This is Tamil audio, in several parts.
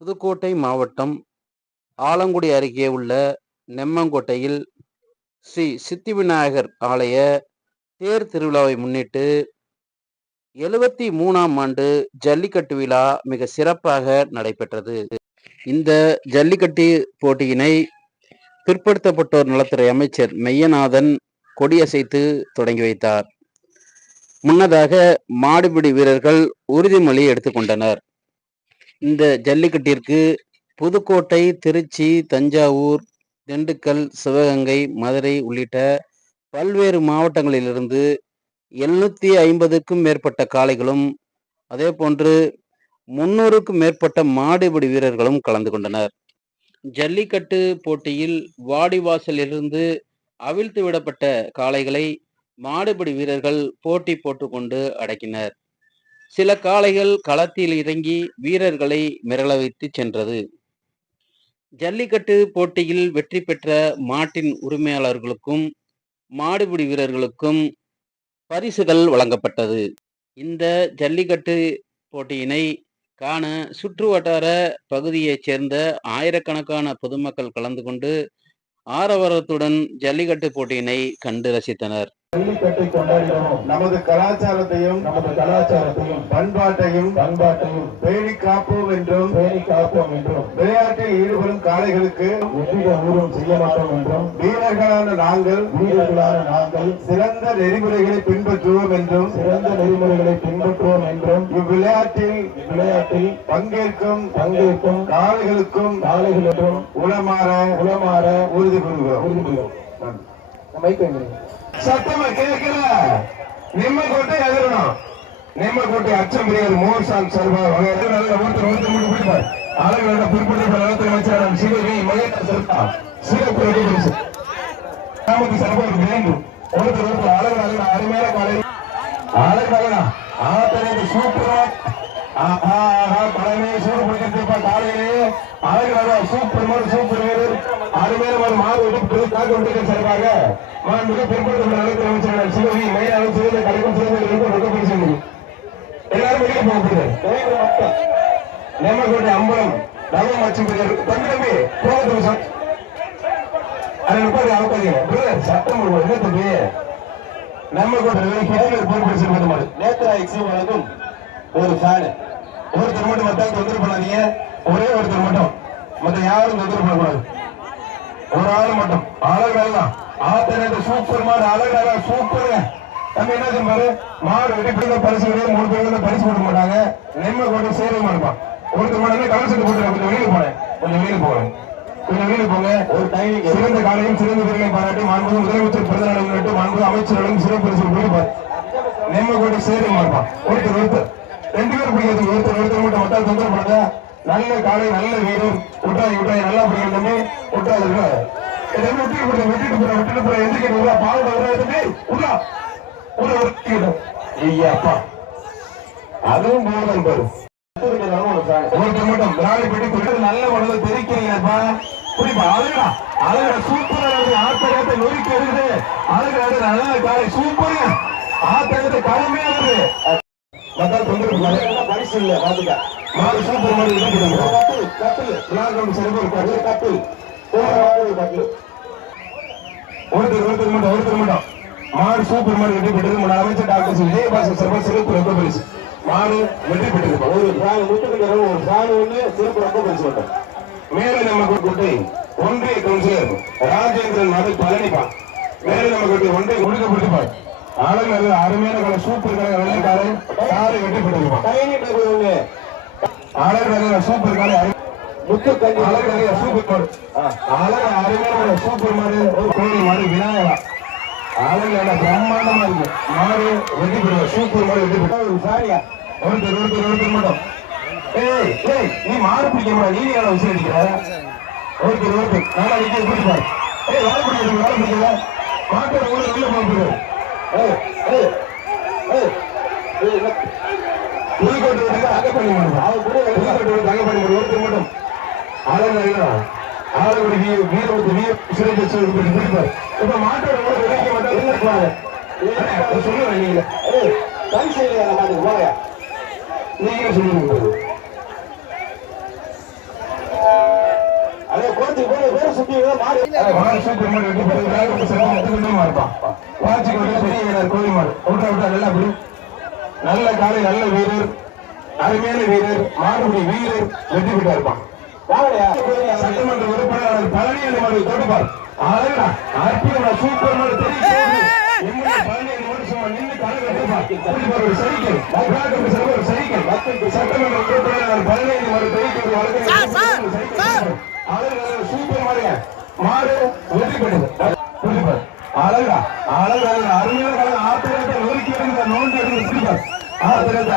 புதுக்கோட்டை மாவட்டம் ஆலங்குடி அருகே உள்ள நெம்மங்கோட்டையில் ஸ்ரீ சித்தி விநாயகர் ஆலய தேர் திருவிழாவை முன்னிட்டு எழுபத்தி மூணாம் ஆண்டு ஜல்லிக்கட்டு விழா மிக சிறப்பாக நடைபெற்றது. இந்த ஜல்லிக்கட்டு போட்டியினை பிற்படுத்தப்பட்டோர் நலத்துறை அமைச்சர் மெய்யநாதன் கொடியசைத்து தொடங்கி வைத்தார். முன்னதாக மாடுபிடி வீரர்கள் உறுதிமொழி எடுத்துக்கொண்டனர். இந்த ஜல்லிக்கட்டிற்கு புதுக்கோட்டை திருச்சி தஞ்சாவூர் திண்டுக்கல் சிவகங்கை மதுரை உள்ளிட்ட பல்வேறு மாவட்டங்களிலிருந்து எழுநூத்தி ஐம்பதுக்கும் மேற்பட்ட காளைகளும் அதே போன்று முன்னூறுக்கும் மேற்பட்ட மாடுபிடி வீரர்களும் கலந்து கொண்டனர். ஜல்லிக்கட்டு போட்டியில் வாடிவாசலிலிருந்து அவிழ்த்து விடப்பட்ட காளைகளை மாடுபிடி வீரர்கள் போட்டி போட்டுக்கொண்டு அடக்கினர். சில காளைகள் களத்தில் இறங்கி வீரர்களை மிரள வைத்து சென்றது. ஜல்லிக்கட்டு போட்டியில் வெற்றி பெற்ற மாட்டின் உரிமையாளர்களுக்கும் மாடுபிடி வீரர்களுக்கும் பரிசுகள் வழங்கப்பட்டது. இந்த ஜல்லிக்கட்டு போட்டியினை காண சுற்று வட்டார பகுதியைச் சேர்ந்த ஆயிரக்கணக்கான பொதுமக்கள் கலந்து கொண்டு ஆரவாரத்துடன் ஜல்லிக்கட்டு போட்டியினை கண்டு ரசித்தனர். ஜல்லிக்கட்டை கொண்டாடினோம். நமது கலாச்சாரத்தையும் நமது கலாச்சாரத்தையும் பண்பாட்டையும் பண்பாட்டையும் பேணி காப்போம் என்றும் பேணி காப்போம் என்றும் விளையாட்டில் ஈடுபடும் காளைகளுக்கு எவ்வித ஊரும் செய்ய மாட்டோம் என்றும் வீரர்களான நாங்கள் வீரர்களான நாங்கள் சிறந்த நெறிமுறைகளை பின்பற்றுவோம் என்றும் சிறந்த நெறிமுறைகளை பின்பற்றுவோம் என்றும் இவ்விளையாட்டில் விளையாட்டில் பங்கேற்கும் பங்கேற்கும் காளைகளுக்கும் காளைகளுக்கும் உளமாற உளமாற உறுதி கூறுகிறோம் உறுதி கூறுகிறோம் மைக் சத்தமா கேட்கல நிம்மக்கோட்டை எதிரணும் நிம்மக்கோட்டை அச்சம் பிரியாது. மோசான் சர்வா வகையில நல்ல ஒருத்தர் ஒருத்தர் மட்டும் பிடிப்பார். ஆளுங்களோட பிற்படுத்த நலத்துறை அமைச்சர் சிவகை மையத்தை செலுத்தா சிறப்பு வெற்றி பரிசு கிராமத்து சார்பாக வேண்டும் ஒருத்தர் ஒருத்தர். அழகு அழகு அருமையான காலை. அழகு அழகா ஆத்தனை சூப்பரா. ஆஹா ஆஹா தலைமையை சூடு பிடிக்கிறதுப்பா காலையிலே அழகு அழகா சூப்பர் மாதிரி சூப்பர் அருமையான ஒரு மாவு காக்க சார்பாக மாண்புமிகு சிறந்த கலைக்கும் சிறந்த இருக்கும் எல்லாரும் வெளியே போகப்படுது நெம்மக்கோட்டை அம்பலம் நவம் மற்றும் தம்பி தம்பி போகட்டும் சார் அதை நிப்பாடி பிரதர் சட்டம் ஒரு என்ன தம்பி? நம்ம பொறுப்பு நேத்ரா வழங்கும் ஒரு ஃபேன் ஒருத்தர் மட்டும் மத்தா தொந்தரவு பண்ணாதீங்க. ஒரே ஒருத்தர் மட்டும். மத்த யாரும் தொந்தரவு பண்ணக்கூடாது. ஒரு ஆள் மட்டும் அழகா ஆத்தனை சூப்பர் மாடு அழகா சூப்பருங்க நம்ம என்ன சொல்றாரு மாடு வெட்டி பரிசு மூணு பேர் வந்து பரிசு கொடுக்க மாட்டாங்க. நெம்ம கொண்டு சேவை மாடுப்பான் ஒருத்தர் மட்டும் கலர் சட்டை போட்டு கொஞ்சம் வெளியே போனேன் கொஞ்சம் வெளியே போறேன் கொஞ்சம் வெளியே போங்க. ஒரு டைமிங் சிறந்த காலையும் சிறந்த வீரர்களையும் பாராட்டி மாண்புமிகு முதலமைச்சர் பிறந்த நாள் முன்னிட்டு மாண்புமிகு அமைச்சர்களும் சிறப்பு பரிசு கொடுப்பார் நெம்ம கொண்டு சேவை மாடுப்பான் ஒருத்தர் ஒருத்தர். ரெண்டு பேரும் பிடிக்கிறது ஒருத்தர் ஒருத்தர் மட்டும் மத்தால் தொந்தரவு பண்ணுங்க நல்ல காலை நல்ல வீரம் விட்டாய் விட்டாய் நல்லா பிடிக்கிற தம்பி. விட்டாது விட்டுட்டு போற விட்டுட்டு போற விட்டுட்டு போற எந்திரிக்க உள்ள பால் வர தம்பி உள்ள உள்ள ஐயாப்பா அதுவும் போதும் பாரு. ஒருத்தர் மட்டும் விராலி பெட்டி போட்டு நல்ல உடம்பு தெரிக்கிறீங்கப்பா குடிப்பா அழகா சூப்பரா இருக்கு ஆத்தகத்தை நொறுக்கி இருக்குது அழகா நல்ல காலை சூப்பருங்க ஆத்தகத்தை கடுமையா இருக்குது தொந்தரவு பரிசு இல்ல பாத்துக்க மாடு சூப்பர் மாடு இருக்குது கட்டில் கட்டில் விழாக்கள் சிறப்பு இருக்காது கட்டில் கட்டில் ஒருத்தர் ஒருத்தர் மட்டும் ஒருத்தர் மட்டும். மாடு சூப்பர் மாடு வெற்றி பெற்றது முன்னாள் அமைச்சர் டாக்டர் விஜயபாசன் சிறப்பு சிறப்பு ரொம்ப பரிசு. மாடு வெற்றி பெற்றது ஒரு ஃபேன் முட்டுக்கிட்ட ஒரு ஃபேன் ஒண்ணு சிறப்பு ரொம்ப பரிசு மட்டும். மேலே நம்ம கோட்டை ஒன்றிய கவுன்சிலர் ராஜேந்திரன் மகள் பழனிப்பா. மேலே நம்ம கோட்டை ஒன்றிய முழுக்க பிடிப்பார் அழகு அருமையான சூப்பர் கலை வெள்ளைக்காரை காரை வெற்றி பெற்றிருப்பான் அழகு நல்ல சூப்பர் காலை முத்து கஞ்சி அழகு நல்ல சூப்பர் மாடு அழகு அருமையான சூப்பர் மாடு கோழி மாடு விநாயகா. அழகு நல்ல பிரம்மாண்டமா இருக்கு. மாடு வெற்றி பெறுவார் சூப்பர் மாடு வெற்றி பெறுவார் சாரியா. ஒருத்தர் ஒருத்தர் ஒருத்தர் மட்டும். ஏய் ஏய் நீ மாடு பிடிக்க மாட்டா. நீ என்ன விசில் அடிக்கிற? ஒருத்தர் ஒருத்தர். நல்லா நிக்க பிடிப்பார் ஏய் வாழை பிடிக்கிறது வாழை பிடிக்கல மாட்டோட உள்ள உள்ள போகுது ஏய் ஏய் ஏய் ஏய் என்ன? புதுக்கோட்டை வந்து அங்க கூட புதுக்கோட்டை வந்து அங்க ஒருத்தர் மட்டும் ஆளுங்க ஆளுடைய வீர வீரத்தை வீர சிறப்பு சிறப்பு இப்ப மாட்டோட உள்ள விளைக்க மாட்டோம் சொல்லுவேன் நீங்க ஏய் பரிசு இல்லையா நீங்க சொல்லுங்க வேற சுத்தி மாடு சூப்பர் மாடு வெட்டி ஒரு எடுத்துக்கிட்டே மாறுப்பான் வாட்சி பெரிய கோயில் மாடு விட்டா விட்டா நல்லா அப்படி நல்ல காலை நல்ல வீரர் அருமையான வீரர் மாடுபடி வீரர் வெற்றி பெற்றா இருப்பான் சட்டமன்ற உறுப்பினர் பழனி அந்த மாதிரி தொடுப்பார் அழகா அற்புதமா சூப்பர் சட்டமன்ற உறுப்பினர் பழனி சூப்பர் மாடு வெற்றி பெற்றது. அழகா அழகா அருமையான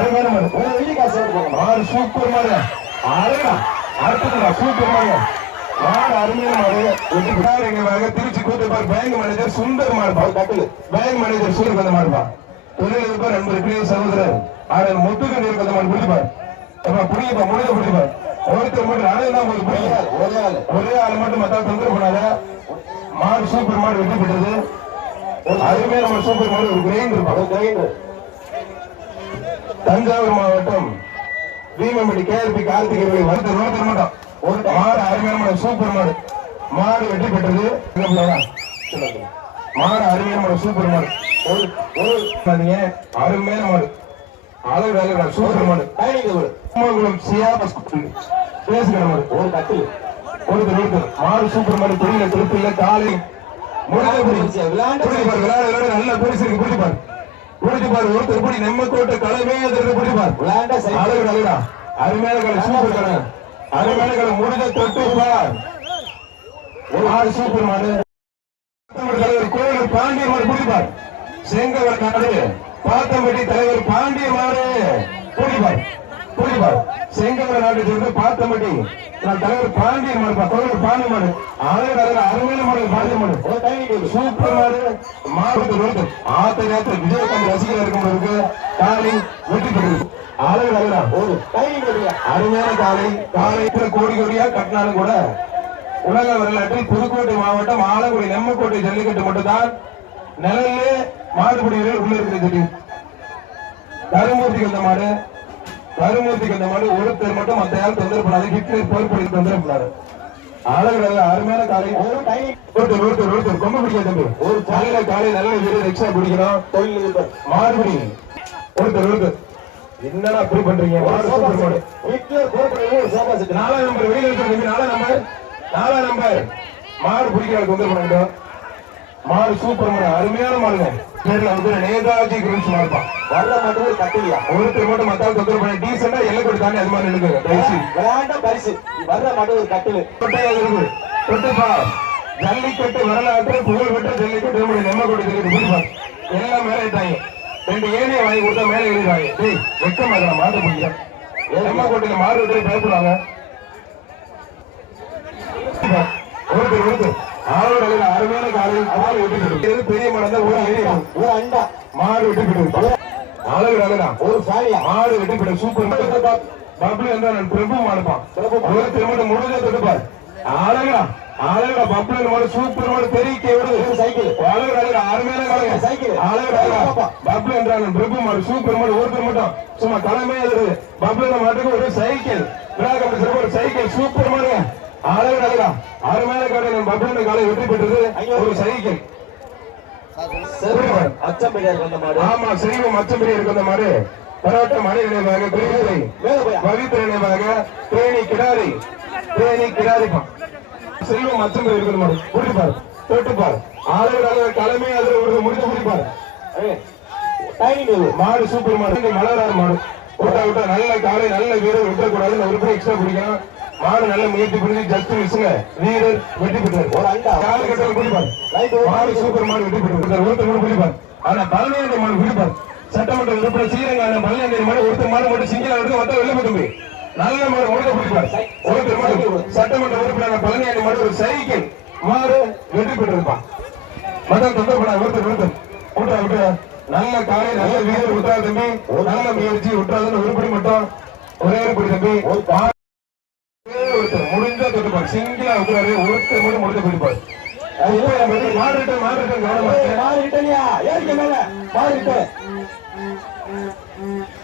அருமையான மாடு ஒரு வெள்ளி காசு மாடு சூப்பர் மாடு அழகா அடுத்தது சூப்பர் மாடு அருமையான பெற்றார் எங்க வாங்க. திருச்சி கூட்டுப்பார் பேங்க் மேனேஜர் சுந்தர் கட்டில். பேங்க் மேனேஜர் சுந்தர் கந்த மாடுப்பா தொழிலதிபர் நண்பர் பிரிய சகோதரர். முத்துக்கு நீர் கந்த மாடு பிடிப்பார். அப்ப புரியுப்பா முடிஞ்ச பிடிப்பார். ஒருத்தர் மட்டும் நானே தான் உங்களுக்கு புரியாது ஒரே ஆள் ஒரே ஆள். மட்டும் மத்தா தொந்தரவு பண்ணாத. மாடு சூப்பர் மாடு வெற்றி பெற்றது. அருமையான சூப்பர் மாடு ஒரு கிரைண்ட் இருப்பான் கிரைண்டர் தஞ்சாவூர் மாவட்டம் பீமம்பட்டி கேஎல்பி கார்த்திகை வருத்த நோக்க மாட்டோம் ஒரு மாடு அருமையான சூப்பர் மாடு. மாடு வெற்றி பெற்றது. மாடு? அருமையான சூப்பர் மாடு. ஒரு ஒரு அருமையான மாடு. அழகு அழகு சூப்பர் மாடு. கும்பகோணம் சியா பஸ் பேசுகிற மாடு. ஒரு கட்டில். ஒருத்தர் ஒருத்தர். மாடு சூப்பர் மாடு தெரியல திருப்பில்ல காலை முடிஞ்ச விளையாண்டு விளையாட நல்ல பரிசு இருக்கு பிடிச்சு பிடிச்சு பாரு ஒருத்தர் பிடி நம்ம கோட்டை களமே எதிர்த்து பிடி பாரு விளையாண்ட அழகு அழகா அருமையான கலை சூப்பர் கலை அருமையான கலை முடிஞ்ச தொட்டு பார் மாடு சூப்பர் மாடு. தலைவர் கோவில் பாண்டிய மாடு பிடிப்பார் செங்கவர் நாடு பாத்தம்பட்டி தலைவர் பாண்டிய மாடு. பிடிப்பார் பிடிப்பார் செங்கவர் நாடு சேர்ந்து பாத்தம்பட்டி நான் தலைவர் பாண்டியன் பாண்டிய மாடு. அழகு அழகு அருமையான மாடு பாண்டிய மாடு. சூப்பர் மாடு மாடு ரோடு ஆத்த நேரத்தில் விஜயகாந்த் ரசிகர் இருக்கும்போது காலை வெற்றி பெற்றது. அழகு அழகா ஒரு அருமையான காலை. காலை கோடி கோடியா கட்டினாலும் கூட உலக வரலாற்றில் புதுக்கோட்டை மாவட்டம் ஆலங்குடி நெம்மக்கோட்டை ஜல்லிக்கட்டு மட்டும்தான் நிலையிலே மாடுபிடி உள்ள இருக்கிற ஜல்லி கருமூர்த்திக்கு அந்த மாடு. கருமூர்த்திக்கு அந்த மாடு ஒருத்தர் மட்டும் மத்த யாரும் தொந்தரவு பண்ணாது ஹிட்லர் போர் பண்ணி தொந்தரவு பண்ணாரு அழகு அருமையான காலை ஒருத்தர் ஒருத்தர் ஒருத்தர் கொம்ப பிடிக்க தம்பி. ஒரு நல்ல காலை நல்ல வீரர் எக்ஸ்ட்ரா பிடிக்கணும் தொழில் மாடுபிடி ஒருத்தர் ஒருத்தர் என்னடா அப்படி பண்றீங்க? மாடு சூப்பர் மாடு ஹிட்லர் போர் பண்ணி நாலாம் நம்பர் வெளியில இருக்கிற நாலாம் நம்பர் நாலாம் நம்பர் மாடு பிடிக்கிறாங்க தொந்தரவு பண்ணிட்டோம் மாடு சூப்பர் மாடு அருமையான மாடுங்க பேர்ல வந்து நேதாஜி கிரில்ஸ் மாடுப்பா வர்ற மட்டும் கட்டிலியா? ஒருத்தர் மட்டும் மத்தால் தொந்தரவு பண்ணி டீசெண்டா எல்லை கொடுத்தாங்க அது மாதிரி நினைக்குங்க தயவுசு விளையாண்ட பரிசு. வர்ற மட்டும் ஒரு கட்டிலு. இருக்கு. ஜல்லிக்கட்டு வரலாற்று புகழ் பெற்ற ஜல்லிக்கட்டு நம்முடைய நெம்மக்கோட்டை ஜல்லிக்கட்டு. புரிப்பா எல்லாம் மேலே ஏத்தாங்க ரெண்டு ஏனையை வாங்கி கொடுத்தா மேலே ஏறிடுவாங்க டேய் வெக்கமா இருக்கா மாட்டு பிடிக்கிறேன் நெம்மக்கோட்டையில மாடு விட்டு பயப்படுவாங்க. ஒருத்தர் ஒருத்தர். அழகு அருமையான காலை மாடு விட்டு பெரிய தான் ஒரு ஏரியா ஒரு அண்டா. மாடு விட்டு போயிட்டு அழகு அழகா ஒரு சாலியா மாடு வெட்டி போட சூப்பர் பப்ளி என்றால் நான் பிரபு மாடுப்பான் ஒரு திருமணம் முடிஞ்ச தொடுப்பார் அழகா அழகா பப்ளி மாடு சூப்பர் மாடு தெரிவிக்க விடு சைக்கிள். அழகு அழகா அருமையான காலைங்க சைக்கிள். அழகு அழகா பப்ளி என்றால் நான் பிரபு மாடு சூப்பர் மாடு ஒருத்தர் மட்டும் சும்மா தலைமை அது பப்ளி மாட்டுக்கு ஒரு சைக்கிள். ஒரு சைக்கிள். சூப்பர் மாடு. அழகு அழகா அருமையான காலை நான் பப்ளி காலை வெற்றி பெற்றது ஒரு சைக்கிள். மாடு? ஆமா செய்வம் அச்சம்படி இருக்கு அந்த மாதிரி பரோட்ட மணி நினைவாக மேல பவித்திர நினைவாக தேனி கிடாரி. தேனி கிடாரிப்பா செல்வம் அச்சம்படி இருக்கு மாதிரி குடிப்பார் தொட்டுப்பார் ஆளுநர் அளவு தலைமை அதுல ஒரு முடிச்சு குடிப்பார் மாடு சூப்பர் மாடு. மலராறு மாடு. விட்டா விட்டா நல்ல காலை நல்ல வீரர் விட்டக்கூடாது ஒரு படி எக்ஸ்ட்ரா பிடிக்கணும். மாடு நல்ல முயற்சி புரிஞ்சு ஜஸ்ட் மிஸ்ங்க வீரர் வெற்றி பெற்றார். ஒரு அண்டா. கால் கட்டல் குடிப்பார் மாடு சூப்பர் மாடு வெற்றி பெற்றார். ஒருத்தர் கூட குடிப்பார் ஆனா பழனியாண்டி மாடு குடிப்பார் சட்டமன்ற உறுப்பினர் ஸ்ரீரங்கான பழனியாண்டி மாடு ஒருத்தர் மாடு மட்டும் சிங்கிளா எடுத்து மொத்தம் வெளில தம்பி. நல்ல மாடு ஒருத்தர் குடிப்பார் ஒருத்தர் மாடு சட்டமன்ற உறுப்பினர் பழனியாண்டி மாடு ஒரு சைக்கிள். மாடு வெற்றி பெற்றிருப்பான் மதம் தொந்தரப்படா ஒருத்தர் ஒருத்தர். விட்டா விட்டு நல்ல காலை நல்ல வீரர் விட்டா தம்பி. நல்ல முயற்சி விட்டாதுன்னு உருப்படி மட்டும். ஒரே ஒரு தம்பி ஒரு பா- ஒரே ஒருத்தர் தொட்டுப்பார் சிங்கிளா விட்டுறாரு ஒருத்தர் மட்டும் முடிஞ்ச பிடிப்பார். மாறிட்டேன் மாறிட்டேன் கவனமா இருக்கு. மாடு கிட்டலையா ஏறிக்க மேல. மாடு கிட்ட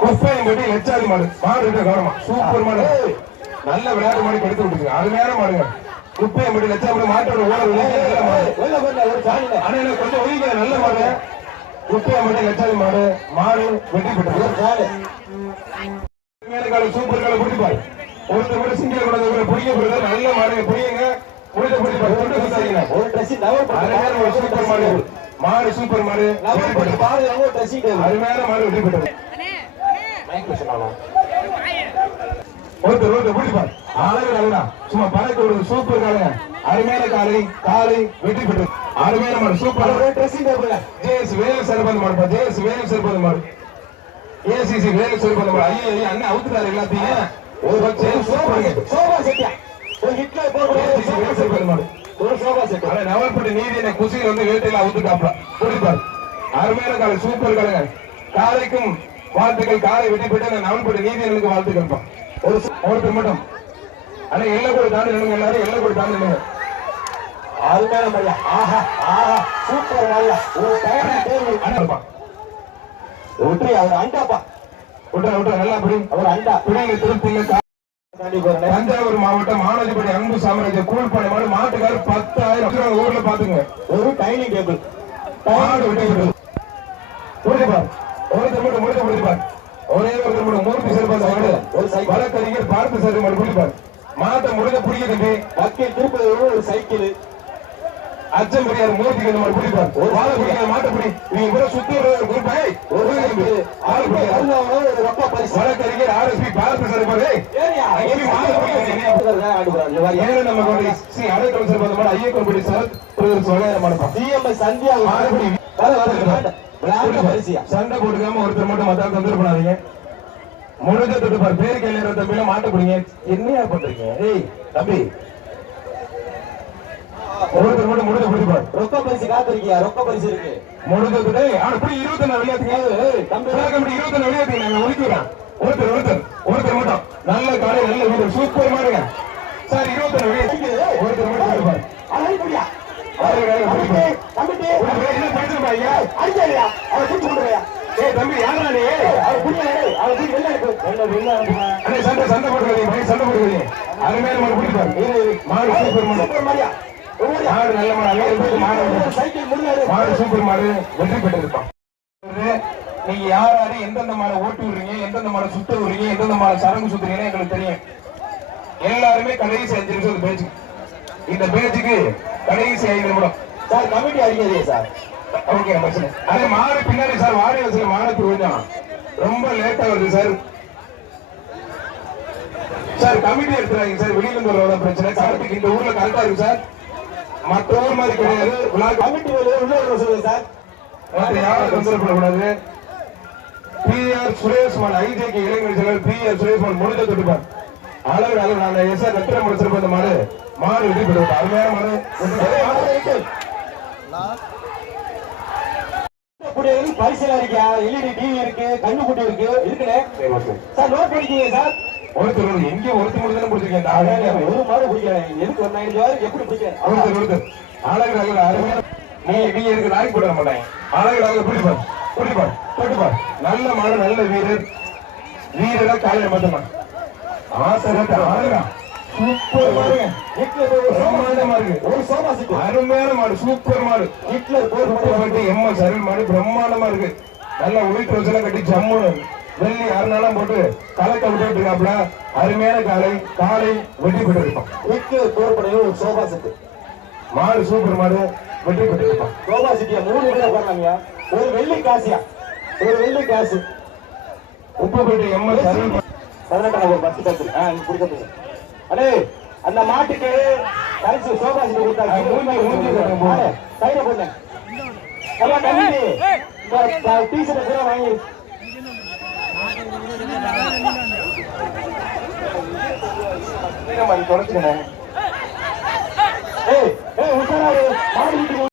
குப்பையும் பட்டி லட்சாதி மாடு. இருக்க கவனமா. சூப்பர் மாடு. நல்ல விளையாட்டு மாடு கெடுத்து விட்டுருங்க அருமையான மாடுங்க. குப்பையம்படி லட்சம் மாட்டோட சாணி ஆனா எனக்கு கொஞ்சம் ஒதுங்க நல்ல மாடு. குப்பையம்படி லட்சாதி மாடு. மாடு வெற்றி பெற்றது சூப்பர் கால பிடிப்பாரு ஒருத்தர் கூட சிங்கிள் கூட கூட பிடிக்க போறது நல்ல மாடு பிடிங்க. முடிஞ்ச பிடிப்பாரு கொண்டு வந்தாங்க ஒரு ட்ரெஸ் டவர் அருமையான ஒரு சூப்பர் மாடு. மாடு சூப்பர் மாடு. பெற்றது. பாரு அவங்க டேபிள் அருமையான மாடு வெற்றி பெற்றது ஒருத்தர் ஒருத்தர் பிடிப்பார் அழகு சும்மா பறக்க ஒரு சூப்பர் காலுங்க அருமையான காலை காலை வெற்றி பெற்றது அருமையான மாடு சூப்பர் ஒரு ட்ரெஸ்ஸிங் டேபிள் ஜேஎஸ் வேலு சர்பந்த மாடு ஜேஎஸ் வேலு சர்பந்த மாடு. ஏசிசி வேலு சர்பந்த மாடு. ஐயோ ஐயோ அண்ணன் அவுத்துறாரு எல்லாத்தையும். ஒரு சூப்பருங்க சோபா செட்டியா ஒரு ஹிட்லர் ஏசிசி வேலு போடுற சர்பந்த மாடு ஒரு சோபா செட் ஆனா நவல்பட்டு நீதி என்ன குசியில் வந்து வேட்டையில அவுத்துட்டாப்ல. பிடிப்பார் அருமையான காலை சூப்பர் காலுங்க. காலைக்கும் வாழ்த்துக்கள். காலை வெற்றி பெற்று அந்த நவல்பட்டு நீதியனுக்கு வாழ்த்துக்கள். ஒரு ஒருத்தர் மட்டும். ஆனா எல்லை கூட தாண்டி நில்லுங்க எல்லாரும். எல்லை கூட தாண்டி நில்லுங்க. அருமையான மரியா ஆஹா ஆஹா சூப்பர் மரியா ஒரு டைம் அண்ணா. விட்டு அவர் அண்டாப்பா. விட்றா விட்றா நல்லா பிடி. அவர் அண்டா. பிடிங்க போறேன் தஞ்சாவூர் மாவட்டம் மானதிபடி அன்பு சாம்ராஜ்ய கூழ்பானை மாடு. மாட்டுக்காரு பத்தாயிரம் ஊர்ல பாத்துங்க. ஒரு டைனிங் டேபிள். மாடு வெட்டி விடுது முடிப்பார் ஒருத்தர் மட்டும் முடிக்க முடிப்பார் ஒரே ஒருத்தர் மட்டும் மூர்த்தி சிறப்பாக ஒரு வழக்கறிஞர் பார்த்து சார் மாடு பிடிப்பார் மாட்டை முடிஞ்ச பிடிக்க தம்பி. வக்கீல் திருப்பதி ஒரு சைக்கிள். அச்சம் பெரியார் மூர்த்திக்கு மாடு பிடிப்பார். ஒரு வாழை பிடிக்காத மாட்டை பிடி. நீங்க கூட சுத்தி ஒரு குறிப்பா ஒரு வழக்கறிஞர் ஆர்எஸ்பி பார்த்து சார் பாரு ஏரியா. அங்கே போய் மாடு பிடிக்காது ஆடுறாங்க ஏழு நம்ம கொண்டு ஸ்ரீ அடைக்கலம் சார் பார்த்த மாடு ஐயப்பன் படி சார் பிரதர் சொல்லாத மாடுப்பா சிஎம் சந்தியா மாடுபிடி வர வர விளையாட்டு பரிசியா? சண்டை போட்டுக்காம ஒருத்தர் மட்டும் மத்தாள் தொந்தரவு பண்ணாதீங்க முடிஞ்ச தொட்டு பாரு பேரு கேள்வி தம்பியில மாட்ட பிடிங்க. என்னையா பண்றீங்க? ஏய் தம்பி. ஒருத்தர் மட்டும் முடிஞ்ச பிடிப்பார் ரொக்க பரிசு காத்திருக்கியா? ரொக்க பரிசு இருக்கு. முடிஞ்ச தொட்டு ஏய், ஆனா பிடி இருபத்தி நாலு விளையாட்டுங்க இருபத்தி நாலு விளையாட்டுங்க நாங்க ஒருத்தர் ஒருத்தர் ஒருத்தர் மட்டும். நல்ல காலை நல்ல வீடு. சூப்பர் மாடுங்க. சார் இருபத்தி நாலு விளையாட்டு. ஒருத்தர் மட்டும் பிடிப்பார் சண்டை சண்டை பையன் சண்டை போட்டுக்கிறீங்க அருமையான மாடு பிடிப்பார் மாடு சூப்பர் மாடு. மாடு நல்ல மாடு மாடு. சைக்கிள் மாடு சூப்பர் மாடு வெற்றி பெற்றிருப்பான். நீங்க யார் யாரு எந்தெந்த மாடை ஓட்டி விடுறீங்க எந்தெந்த மாடை சுத்த விடுறீங்க எந்தெந்த மாடை சரங்கு சுத்துறீங்கன்னு எங்களுக்கு தெரியும். எல்லாருமே கடைசி அஞ்சு நிமிஷம் பேச்சுக்கு. இந்த பேச்சுக்கு கடைசி ஐந்து நிமிடம். சார் கமிட்டி அடிக்காதீங்க சார். ஓகே பிரச்சனை. அதே மாடு பின்னாடி சார் வாடி வச்சு மாடத்துக்கு கொஞ்சம் ரொம்ப லேட்டா வருது சார். சார் கமிட்டி எடுத்துறாங்க சார் வெளியில இருந்து வரவங்க பிரச்சனை. கரெக்டுக்கு இந்த ஊர்ல கரெக்டா இருக்கு சார். மற்ற ஊர் மாதிரி கிடையாது. கமிட்டி வெளியே உள்ள வர சொல்லுங்க சார்? மற்ற யாரும் தொந்தரப்படக்கூடாது பி ஆர் சுரேஷ்மான் ஐஜேக்கு இளைஞர் செயலர் பி ஆர் சுரேஷ்மான் முடிஞ்ச தொட்டுப்பார் அளவு அளவு நான் எஸ் ஆர் நத்திரம் முடிச்சிருப்ப இந்த மாடு. மாடு வெற்றி பெறுவது அருமையான மாடு. பரிசல் இருக்கா? எல்இடி டிவி இருக்கு கண்ணு குட்டி இருக்கு ஓகே. சார் நோட் பண்ணிக்கீங்க சார். ஒருத்தர் ஒரு எங்க ஒருத்தர் மட்டும் தானே பிடிச்சிருக்கேன் ஒரு மாடு பிடிக்கிறேன் எதுக்கு ஒரு நாலு ரூபாய் எப்படி பிடிக்கிறேன் ஒருத்தர் ஒருத்தர். அழகு அழகு அருமையான நீ நீ எதுக்கு நாய்க்கு போட மாட்டாங்க அழகு அழகு பிடிப்பார் பிடிப்பார் தொட்டுப்பார் நல்ல மாடு நல்ல வீரர். வீரரா காலையில மட்டுமா ஆசரத்தை அழகா சூப்பர் மாடுங்க. அருமையான மாடு. சூப்பர் மாடு. ஹிட்லர் போர் சூப்பர் எம் எஸ் அருள் மாடு. பிரம்மாண்டமா இருக்கு. நல்லா ஒயிட் ரோஸ் எல்லாம் கட்டி ஜம்முன்னு வெள்ளி அருணாலாம் போட்டு கலக்க விட்டு இருக்காப்ல அருமையான காலை காலை வெட்டி பெற்று இருப்பான் ஹிட்லர் போர் படையும் ஒரு சோபா செட்டு. மாடு சூப்பர் மாடு வெட்டி பெற்று இருப்பான் சோபா சிட்டியா? மூணு பேர் போடலாமியா ஒரு வெள்ளி காசியா? ஒரு வெள்ளி காசு. உப்புப்பேட்டை எம் எஸ் அருள் மாடு. பதினெட்டாம் ஒரு பத்து பத்து ஆ இங்க கொடுக்க அடே அந்த மாட்டுக்கு கரைச்சி சோபா செட்டு போங்க. கையில போடுங்க. எல்லாம் கம்மி டீஷர்ட் கூட வாங்கி தொடச்சுக்கணும் ஏய் ஏய் உட்காராது